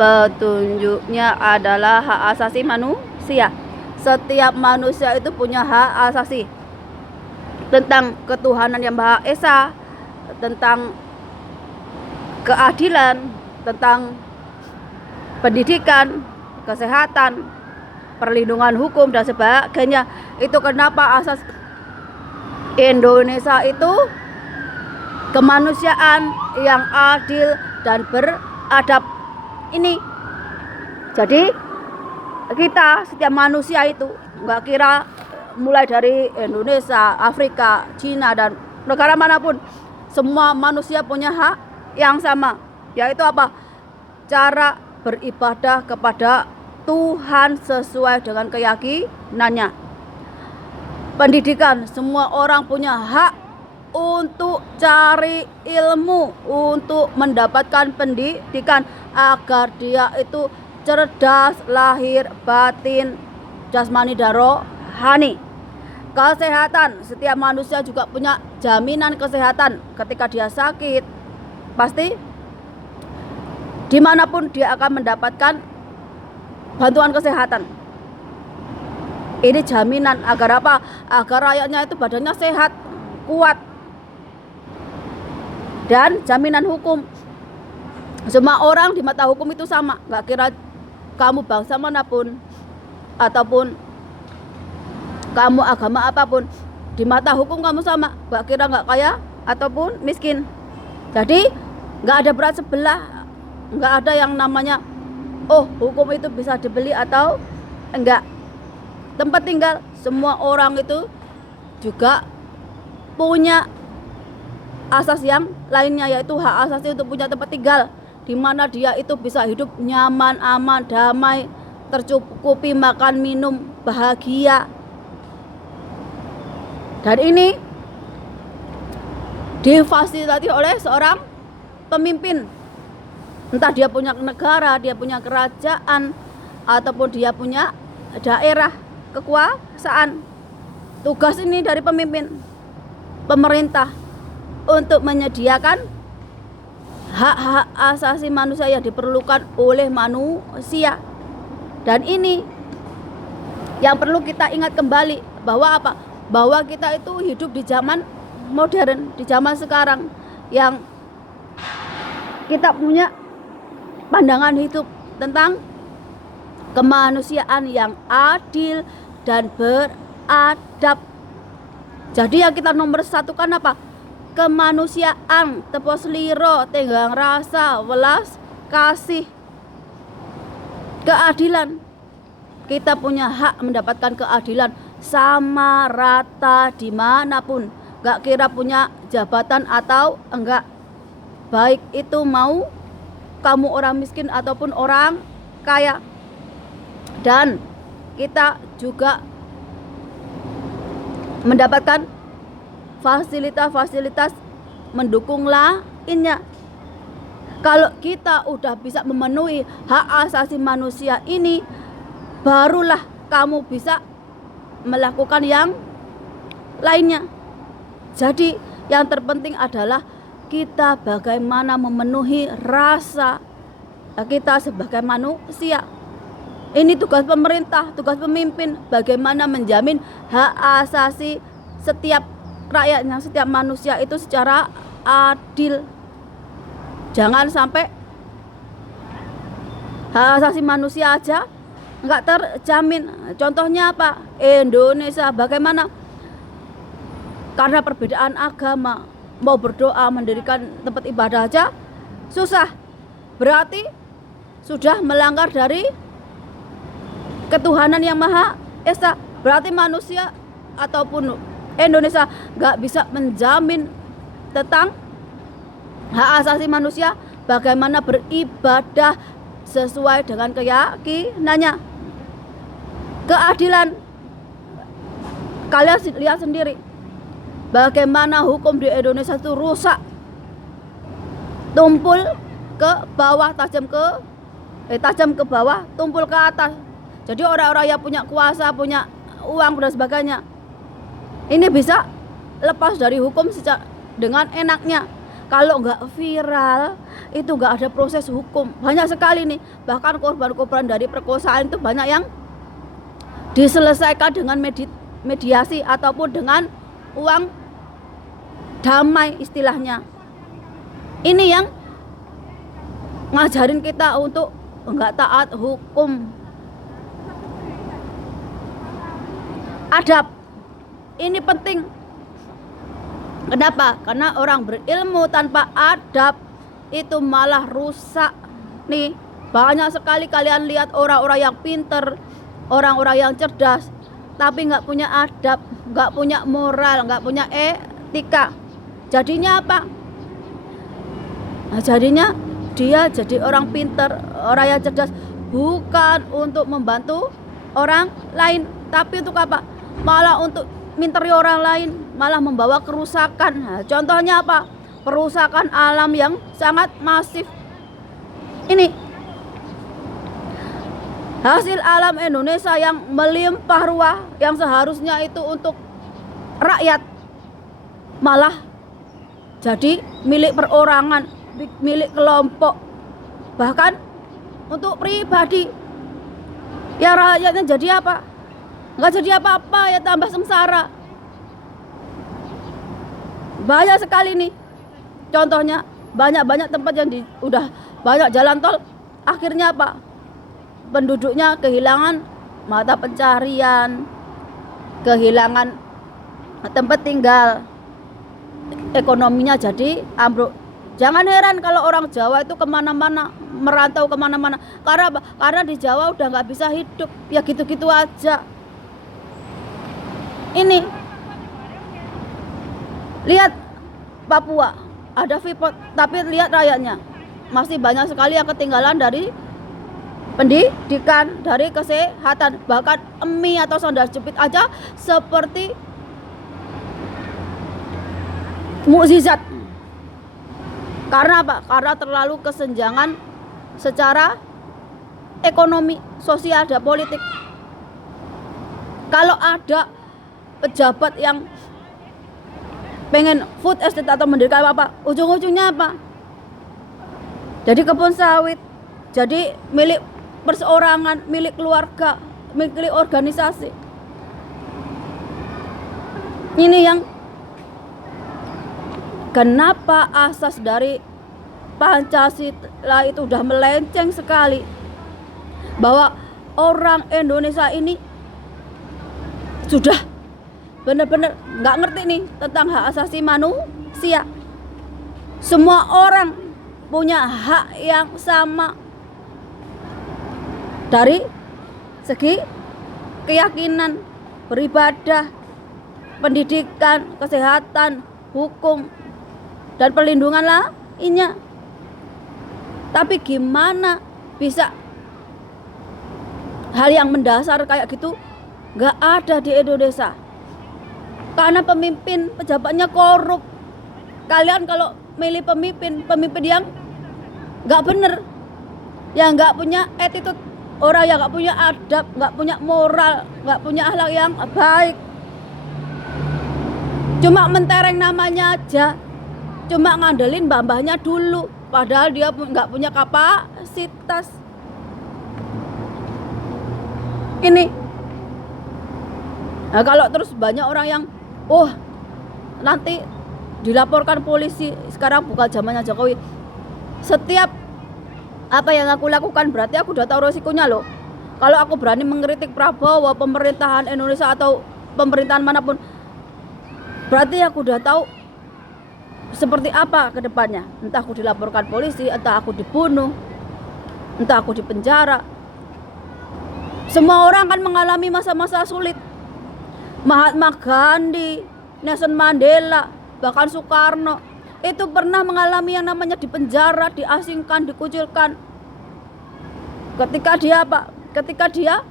Petunjuknya adalah hak asasi manusia. Setiap manusia itu punya hak asasi tentang ketuhanan yang Maha Esa, tentang keadilan, tentang pendidikan, kesehatan, perlindungan hukum dan sebagainya. Itu kenapa asas Indonesia itu kemanusiaan yang adil dan beradab ini. Jadi kita setiap manusia itu nggak kira mulai dari Indonesia, Afrika, Cina dan negara manapun, semua manusia punya hak yang sama, yaitu apa? Cara beribadah kepada Tuhan sesuai dengan keyakinannya. Pendidikan, semua orang punya hak untuk cari ilmu, untuk mendapatkan pendidikan agar dia itu cerdas lahir batin, jasmani dan rohani. Kesehatan, setiap manusia juga punya jaminan kesehatan. Ketika dia sakit, pasti dimanapun dia akan mendapatkan bantuan kesehatan. Ini jaminan agar apa? Agar rakyatnya itu badannya sehat, kuat. Dan jaminan hukum, semua orang di mata hukum itu sama, nggak kira kamu bangsa manapun ataupun kamu agama apapun, di mata hukum kamu sama, nggak kira nggak kaya ataupun miskin. Jadi nggak ada berat sebelah, nggak ada yang namanya oh hukum itu bisa dibeli atau enggak. Tempat tinggal, semua orang itu juga punya asas yang lainnya, yaitu hak asasi untuk punya tempat tinggal, di mana dia itu bisa hidup nyaman, aman, damai, tercukupi makan, minum, bahagia. Dan ini difasilitasi oleh seorang pemimpin. Entah dia punya negara, dia punya kerajaan, ataupun dia punya daerah kekuasaan. Tugas ini dari pemimpin, pemerintah, untuk menyediakan hak-hak asasi manusia yang diperlukan oleh manusia. Dan ini yang perlu kita ingat kembali, bahwa apa? Bahwa kita itu hidup di zaman modern, di zaman sekarang, yang kita punya pandangan hidup tentang kemanusiaan yang adil dan beradab. Jadi yang kita nomor satukan apa? Kemanusiaan, tepos liro, tenggang rasa, welas kasih, keadilan. Kita punya hak mendapatkan keadilan sama rata dimanapun, gak kira punya jabatan atau enggak, baik itu mau kamu orang miskin ataupun orang kaya. Dan kita juga mendapatkan fasilitas-fasilitas mendukung lainnya. Kalau kita udah bisa memenuhi hak asasi manusia ini, barulah kamu bisa melakukan yang lainnya. Jadi yang terpenting adalah kita bagaimana memenuhi rasa kita sebagai manusia. Ini tugas pemerintah, tugas pemimpin, bagaimana menjamin hak asasi setiap rakyatnya, setiap manusia itu secara adil. Jangan sampai hak asasi manusia aja nggak terjamin. Contohnya apa? Indonesia, bagaimana? Karena perbedaan agama, mau berdoa, mendirikan tempat ibadah aja susah. Berarti sudah melanggar dari ketuhanan yang Maha Esa. Berarti manusia ataupun Indonesia nggak bisa menjamin tentang hak asasi manusia, bagaimana beribadah sesuai dengan keyakinannya. Keadilan, kalian lihat sendiri bagaimana hukum di Indonesia itu rusak, tumpul ke bawah, tajam ke bawah, tumpul ke atas. Jadi orang-orang yang punya kuasa, punya uang dan sebagainya, ini bisa lepas dari hukum dengan enaknya. Kalau nggak viral, itu nggak ada proses hukum. Banyak sekali nih, bahkan korban-korban dari perkosaan itu banyak yang diselesaikan dengan mediasi ataupun dengan uang damai istilahnya. Ini yang ngajarin kita untuk nggak taat hukum. Adab ini penting. Kenapa? Karena orang berilmu tanpa adab itu malah rusak. Nih, banyak sekali kalian lihat orang-orang yang pinter, orang-orang yang cerdas, tapi nggak punya adab, nggak punya moral, nggak punya etika. Jadinya apa? Nah, jadinya dia jadi orang pinter, orang yang cerdas, bukan untuk membantu orang lain, tapi untuk apa? Malah untuk minteri orang lain, malah membawa kerusakan. Nah, contohnya apa? Perusakan alam yang sangat masif. Ini hasil alam Indonesia yang melimpah ruah, yang seharusnya itu untuk rakyat, malah jadi milik perorangan, milik kelompok, bahkan untuk pribadi. Ya rakyatnya jadi apa? Nggak jadi apa-apa, ya tambah sengsara. Banyak sekali nih contohnya, banyak tempat yang udah banyak jalan tol, akhirnya apa? Penduduknya kehilangan mata pencarian, kehilangan tempat tinggal, ekonominya jadi ambruk. Jangan heran kalau orang Jawa itu kemana-mana, merantau kemana-mana. Karena apa? Karena di Jawa udah nggak bisa hidup, ya gitu-gitu aja. Ini lihat Papua ada Freeport, tapi lihat rakyatnya masih banyak sekali yang ketinggalan dari pendidikan, dari kesehatan, bahkan mie atau sandal jepit aja seperti mukjizat. Karena apa? Karena terlalu kesenjangan secara ekonomi, sosial, dan politik. Kalau ada pejabat yang pengen food estate atau mendirikan apa, ujung-ujungnya apa? Jadi kebun sawit, jadi milik perseorangan, milik keluarga, milik organisasi. Ini yang kenapa asas dari Pancasila itu udah melenceng sekali, bahwa orang Indonesia ini sudah benar-benar nggak ngerti nih tentang hak asasi manusia. Semua orang punya hak yang sama dari segi keyakinan, beribadah, pendidikan, kesehatan, hukum, dan perlindungan lainnya. Tapi gimana bisa hal yang mendasar kayak gitu nggak ada di Indonesia? Karena pemimpin, pejabatnya korup. Kalian kalau milih pemimpin yang nggak bener, yang nggak punya attitude, orang yang nggak punya adab, nggak punya moral, nggak punya akhlak yang baik, cuma mentereng namanya aja, cuma ngandelin mbah-mbahnya dulu, padahal dia nggak punya kapasitas. Ini, nah kalau terus banyak orang yang nanti dilaporkan polisi. Sekarang bukan zamannya Jokowi. Setiap apa yang aku lakukan berarti aku udah tahu resikonya loh. Kalau aku berani mengkritik Prabowo, pemerintahan Indonesia atau pemerintahan manapun, berarti aku udah tahu seperti apa ke depannya. Entah aku dilaporkan polisi, entah aku dibunuh, entah aku dipenjara. Semua orang kan mengalami masa-masa sulit. Mahatma Gandhi, Nelson Mandela, bahkan Soekarno itu pernah mengalami yang namanya dipenjara, diasingkan, dikucilkan. Ketika dia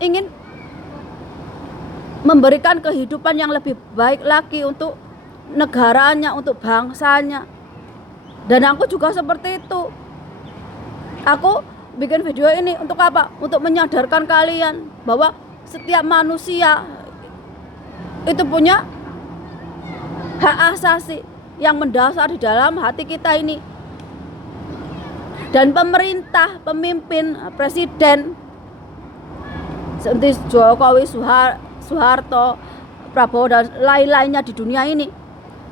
ingin memberikan kehidupan yang lebih baik lagi untuk negaranya, untuk bangsanya. Dan aku juga seperti itu. Aku bikin video ini untuk apa? Untuk menyadarkan kalian bahwa setiap manusia itu punya hak asasi, yang mendasar di dalam hati kita ini. Dan pemerintah, pemimpin, presiden seperti Jokowi, Soeharto, Prabowo dan lain-lainnya di dunia ini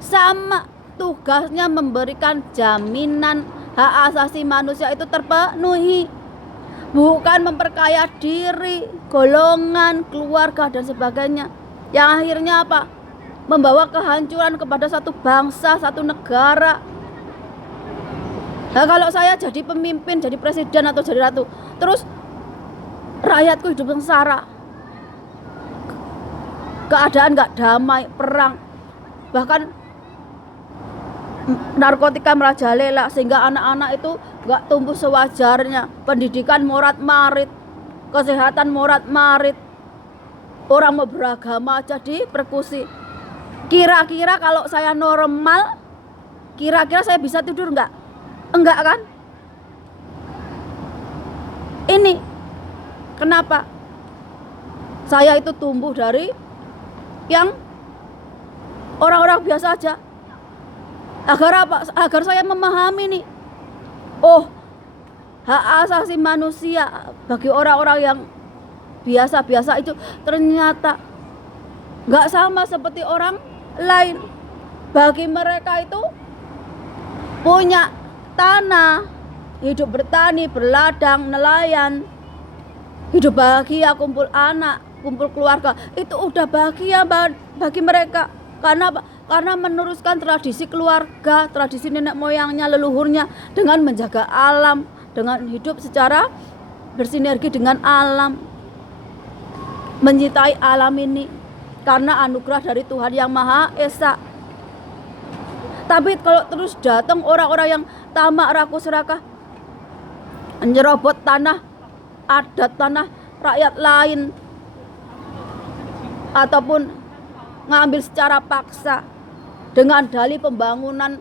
sama tugasnya memberikan jaminan hak asasi manusia itu terpenuhi, bukan memperkaya diri, golongan, keluarga dan sebagainya, yang akhirnya apa? Membawa kehancuran kepada satu bangsa, satu negara. Nah, kalau saya jadi pemimpin, jadi presiden atau jadi ratu, terus rakyatku hidup sengsara, keadaan gak damai, perang, bahkan narkotika merajalela, sehingga anak-anak itu gak tumbuh sewajarnya, pendidikan morat-marit, kesehatan morat-marit, orang mau beragama aja dipersekusi. Kira-kira kalau saya normal, kira-kira saya bisa tidur enggak? Enggak kan? Ini kenapa? Saya itu tumbuh dari yang orang-orang biasa aja. Agar apa? Agar saya memahami nih. Oh, hak asasi manusia bagi orang-orang yang biasa-biasa itu ternyata enggak sama seperti orang lain. Bagi mereka itu punya tanah, hidup bertani, berladang, nelayan, hidup bahagia, kumpul anak, kumpul keluarga, itu udah bahagia bagi mereka. Karena apa? Karena meneruskan tradisi keluarga, tradisi nenek moyangnya, leluhurnya, dengan menjaga alam, dengan hidup secara bersinergi dengan alam, mencintai alam ini karena anugerah dari Tuhan Yang Maha Esa. Tapi kalau terus datang orang-orang yang tamak, rakus, serakah, nyerobot tanah adat, tanah rakyat lain, ataupun ngambil secara paksa dengan dalih pembangunan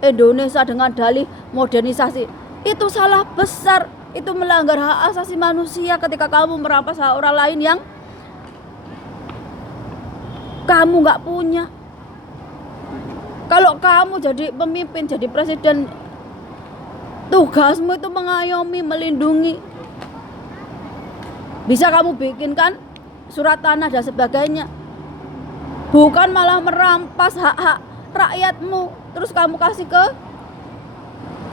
Indonesia, dengan dalih modernisasi, itu salah besar. Itu melanggar hak asasi manusia ketika kamu merampas hak orang lain yang kamu gak punya. Kalau kamu jadi pemimpin, jadi presiden, tugasmu itu mengayomi, melindungi. Bisa kamu bikinkan surat tanah dan sebagainya, bukan malah merampas hak-hak rakyatmu, terus kamu kasih ke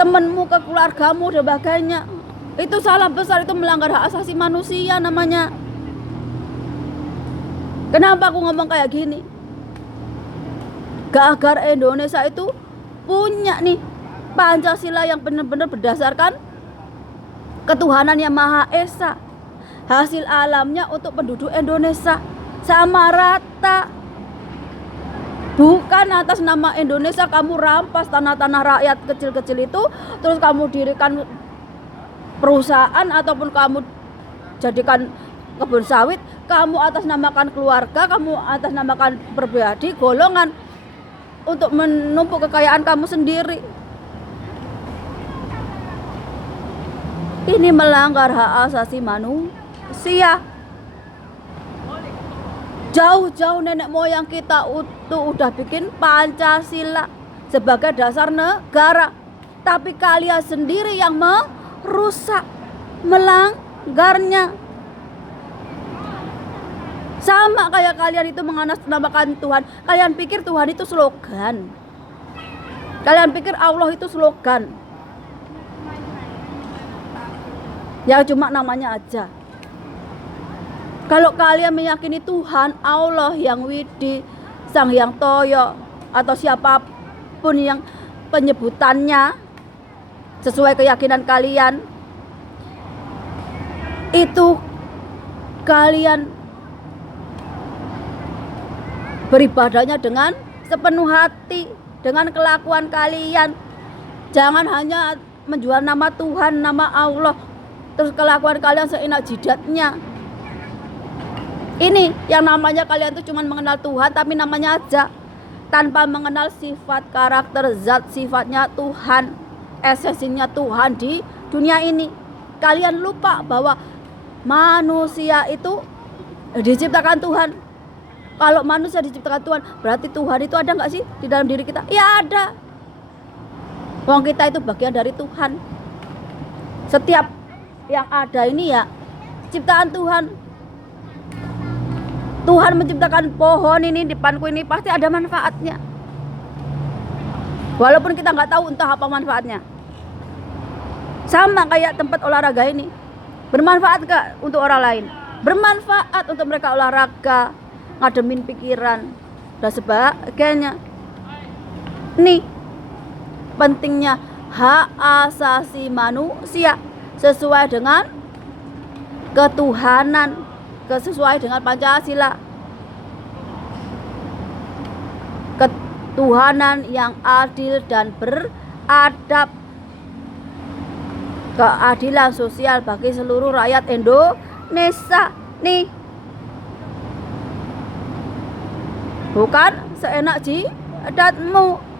temenmu, ke keluargamu dan sebagainya. Itu salah besar, itu melanggar hak asasi manusia namanya. Kenapa aku ngomong kayak gini? Agar Indonesia itu punya nih Pancasila yang benar-benar berdasarkan ketuhanan Yang Maha Esa. Hasil alamnya untuk penduduk Indonesia sama rata. Bukan atas nama Indonesia kamu rampas tanah-tanah rakyat kecil-kecil itu, terus kamu dirikan perusahaan ataupun kamu jadikan kebun sawit, kamu atas namakan keluarga, kamu atas namakan pribadi, golongan, untuk menumpuk kekayaan kamu sendiri. Ini melanggar hak asasi manusia. Jauh-jauh nenek moyang kita itu udah bikin Pancasila sebagai dasar negara, tapi kalian sendiri yang merusak, melanggarnya. Sama kayak kalian itu mengatasnamakan Tuhan. Kalian pikir Tuhan itu slogan. Kalian pikir Allah itu slogan, ya cuma namanya aja. Kalau kalian meyakini Tuhan Allah yang Widi, Sang Hyang Toyo, atau siapapun yang penyebutannya sesuai keyakinan kalian, itu kalian beribadahnya dengan sepenuh hati, dengan kelakuan kalian. Jangan hanya menjual nama Tuhan, nama Allah, terus kelakuan kalian seenak jidatnya. Ini yang namanya kalian tuh cuma mengenal Tuhan, tapi namanya aja, tanpa mengenal sifat, karakter, zat, sifatnya Tuhan, esensinya Tuhan di dunia ini. Kalian lupa bahwa manusia itu diciptakan Tuhan Kalau manusia diciptakan Tuhan, berarti Tuhan itu ada nggak sih di dalam diri kita? Ya ada. Wong kita itu bagian dari Tuhan. Setiap yang ada ini ya ciptaan Tuhan. Tuhan menciptakan pohon ini di depanku ini pasti ada manfaatnya. Walaupun kita nggak tahu entah apa manfaatnya. Sama kayak tempat olahraga ini. Bermanfaat gak untuk orang lain? Bermanfaat untuk mereka olahraga, ngademin pikiran, dan sebagainya. Nih, pentingnya hak asasi manusia sesuai dengan ketuhanan, sesuai dengan Pancasila. Ketuhanan yang adil dan beradab. Keadilan sosial bagi seluruh rakyat Indonesia nih. Bukan seenak jidatmu.